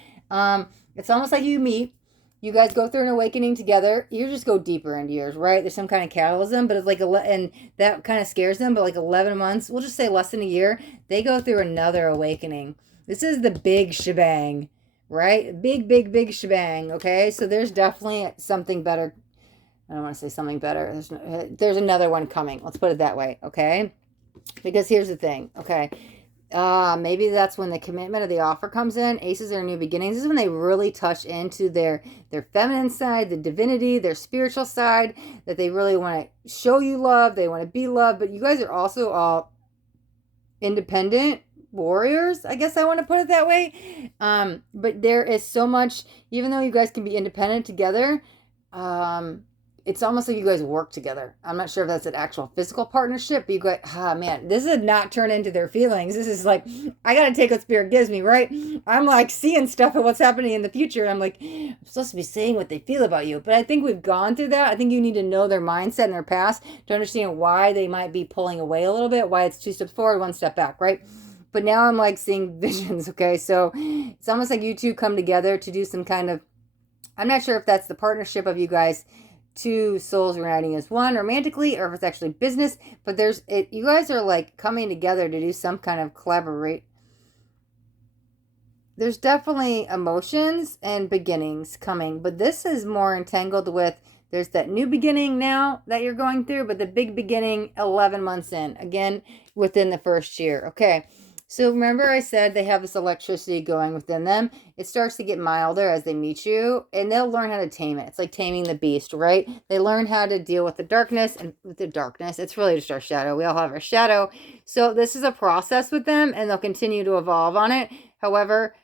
It's almost like you meet. You guys go through an awakening together. You just go deeper into yours, right? There's some kind of catalysm, but it's like, and that kind of scares them, but like 11 months, we'll just say less than a year, they go through another awakening. This is the big shebang, right? Big shebang, okay? So there's definitely something better. I don't want to say something better. There's another one coming. Let's put it that way, okay? Because here's the thing, okay? Maybe that's when the commitment of the offer comes in. Aces are new beginnings. This is when they really touch into their feminine side, the divinity, their spiritual side, that they really want to show you love. They want to be loved. But you guys are also all independent warriors, I guess I want to put it that way. But there is so much, even though you guys can be independent together, it's almost like you guys work together. I'm not sure if that's an actual physical partnership, but you guys, man, this is not turn into their feelings. This is like, I got to take what spirit gives me, right? I'm like seeing stuff and what's happening in the future. I'm like, I'm supposed to be saying what they feel about you. But I think we've gone through that. I think you need to know their mindset and their past to understand why they might be pulling away a little bit, why it's 2 steps forward, 1 step back, right? But now I'm like seeing visions, okay? So it's almost like you two come together to do some kind of, I'm not sure if that's the partnership of you guys, two souls uniting as one romantically, or if it's actually business, but you guys are like coming together to do some kind of collaborate. There's definitely emotions and beginnings coming, but this is more entangled with, there's that new beginning now that you're going through, but the big beginning 11 months in, again, within the first year. Okay. So remember I said they have this electricity going within them. It starts to get milder as they meet you, and they'll learn how to tame it. It's like taming the beast, right? They learn how to deal with the darkness, and with the darkness, it's really just our shadow. We all have our shadow. So this is a process with them, and they'll continue to evolve on it. However,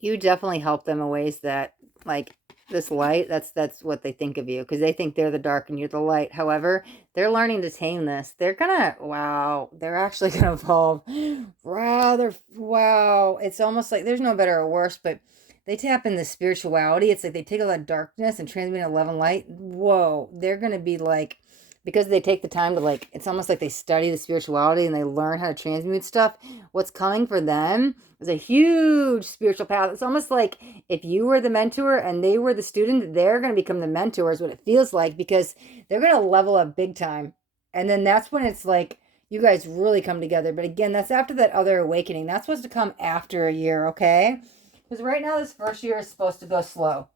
you definitely help them in ways that, like, this light, that's what they think of you, because they think they're the dark and you're the light. However, they're learning to tame this. They're actually gonna evolve rather. Wow, it's almost like there's no better or worse, but they tap into spirituality. It's like they take all that darkness and transmit a love and light. Whoa, they're gonna be like, because they take the time to, like, it's almost like they study the spirituality and they learn how to transmute stuff. What's coming for them is a huge spiritual path. It's almost like if you were the mentor and they were the student, they're going to become the mentor, is what it feels like, because they're going to level up big time. And then that's when it's like you guys really come together. But again, that's after that other awakening. That's supposed to come after a year, okay? Because right now this first year is supposed to go slow.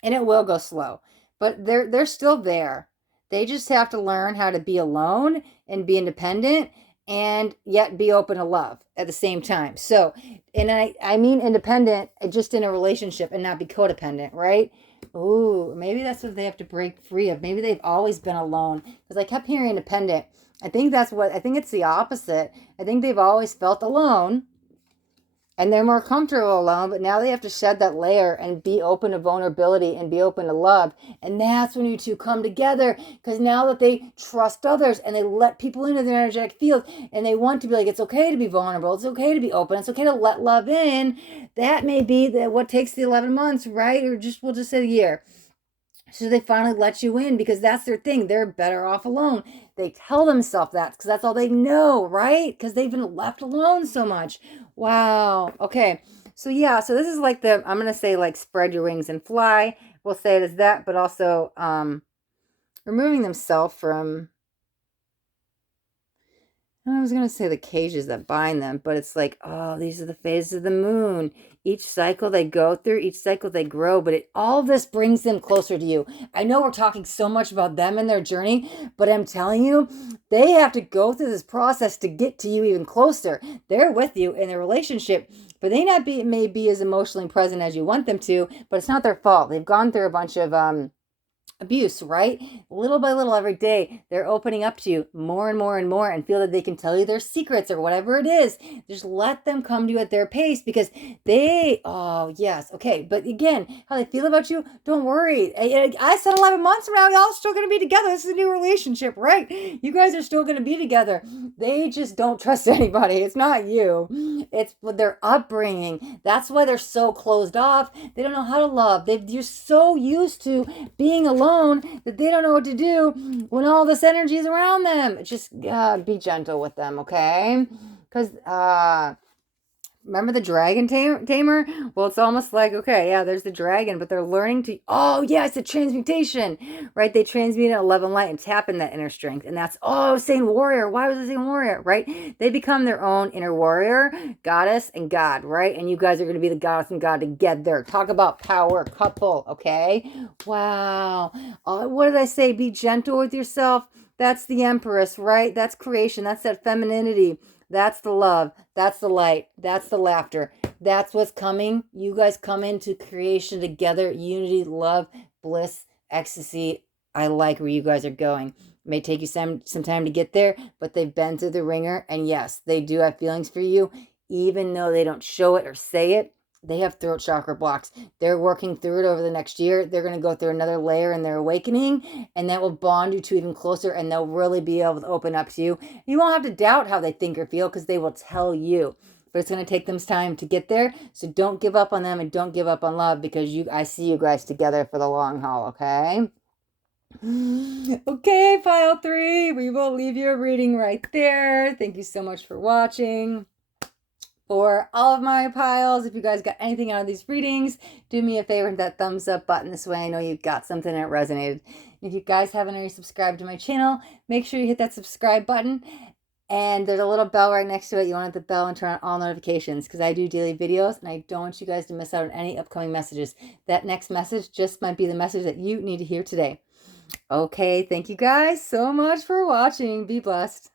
And it will go slow. but they're still there. They just have to learn how to be alone and be independent and yet be open to love at the same time. So, and I mean independent just in a relationship and not be codependent, right? Ooh, maybe that's what they have to break free of. Maybe they've always been alone because I kept hearing independent. I think it's the opposite. I think they've always felt alone and they're more comfortable alone, but now they have to shed that layer and be open to vulnerability and be open to love. And that's when you two come together, because now that they trust others and they let people into their energetic field and they want to be like, it's okay to be vulnerable, it's okay to be open, it's okay to let love in. That may be what takes the 11 months, right? Or we'll just say a year. So they finally let you in because that's their thing. They're better off alone. They tell themselves that because that's all they know, right? Because they've been left alone so much. Wow. Okay. So yeah, so this is like I'm going to say like spread your wings and fly. We'll say it as that, but also removing themselves from, I was going to say the cages that bind them, but it's like, oh, these are the phases of the moon. Each cycle they go through, each cycle they grow, but all this brings them closer to you. I know we're talking so much about them and their journey, but I'm telling you, they have to go through this process to get to you even closer. They're with you in a relationship, but they may be as emotionally present as you want them to, but it's not their fault. They've gone through a bunch of abuse, right? Little by little every day, they're opening up to you more and more and more and feel that they can tell you their secrets or whatever it is. Just let them come to you at their pace because oh, yes. Okay. But again, how they feel about you, don't worry. I said 11 months from now, y'all still going to be together. This is a new relationship, right? You guys are still going to be together. They just don't trust anybody. It's not you. It's their upbringing. That's why they're so closed off. They don't know how to love. You're so used to being alone that they don't know what to do when all this energy is around them. Just be gentle with them, okay? Because remember the dragon tamer? Well, it's almost like, okay, yeah, there's the dragon, but they're learning to, oh, yeah, it's a transmutation, right? They transmute at 11 light and tap in that inner strength. And that's, oh, saying warrior. Why was I saying warrior, right? They become their own inner warrior, goddess, and God, right? And you guys are going to be the goddess and God together. Talk about power couple, okay? Wow. What did I say? Be gentle with yourself. That's the empress, right? That's creation. That's that femininity. That's the love. That's the light. That's the laughter. That's what's coming. You guys come into creation together. Unity, love, bliss, ecstasy. I like where you guys are going. It may take you some time to get there, but they've been through the ringer. And yes, they do have feelings for you, even though they don't show it or say it. They have throat chakra blocks. They're working through it over the next year. They're going to go through another layer in their awakening, and that will bond you to even closer, and they'll really be able to open up to you. You won't have to doubt how they think or feel because they will tell you. But it's going to take them time to get there. So don't give up on them and don't give up on love because I see you guys together for the long haul, okay? Okay, pile 3. We will leave you a reading right there. Thank you so much for watching. For all of my piles, if you guys got anything out of these readings, do me a favor, hit that thumbs up button. This way I know you got something that resonated. If you guys haven't already subscribed to my channel, make sure you hit that subscribe button. And there's a little bell right next to it. You want to hit the bell and turn on all notifications because I do daily videos and I don't want you guys to miss out on any upcoming messages. That next message just might be the message that you need to hear today. Okay, thank you guys so much for watching. Be blessed.